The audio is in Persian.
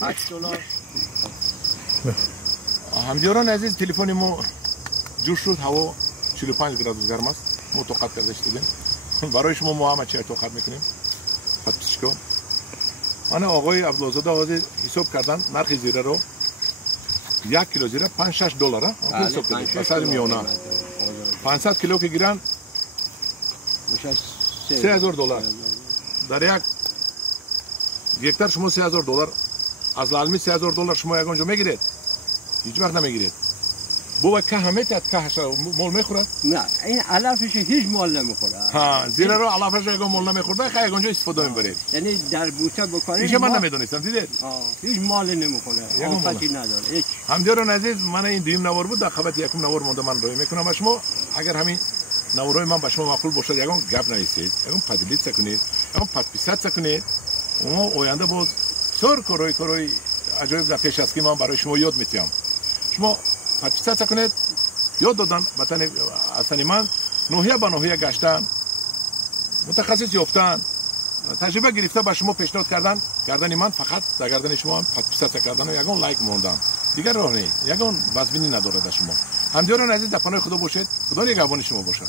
$8 همدیاران عزیز تلفن ما جور شد هوا 45 گرادوس گرم است ما توقف کرده شدیم برای شما ما همه چی توقف میکنیم خودش کن انا آقای عبدالزاده آقای حساب کردن نرخ زیره رو 1 کیلو زیره $5-6 حساب کردیم بسر میانه 500 کیلو که گیرن $3,000 در یک گکتر شما $3,000 از لالمی $3,000 شما یگانجا میگیرید هیچ وقت نمیگیرید بو که همه که مال میخورد نه این علفش هیچ مال نمیخوره ها زیرا رو علفش یگان مال نمیخورده خیلی یگانجا استفاده میبرید یعنی در بوته بکنید هیچ من نمیدونستم دیدید هیچ مال نمیخوره آفتی نداره هیچ همدیران عزیز من این دویم نوار بود در خبت یکم نوار مونده من روی میکنم و شما اگر همین نوارای من به شما معقول باشد یگان گپ نایسید یگان پدلیت سکنید یگان پدپیست سکنید اما آینده باز سر کروی عجایب در پیش از که من برای شما یاد میتیم شما پدپیست سکنید یاد دادن وطن اصلی من نوحیه به نوحیه گشتن متخصص یافتن تجربه گرفته به شما پیشنهاد کردن من فقط در گردن شما پدپیست کردن و یگان لایک موندن دیگر راه نیست یگان وزبینی نداره در شما همدیران عزیز در پناه خدا باشید خدا نگهبان شما باشد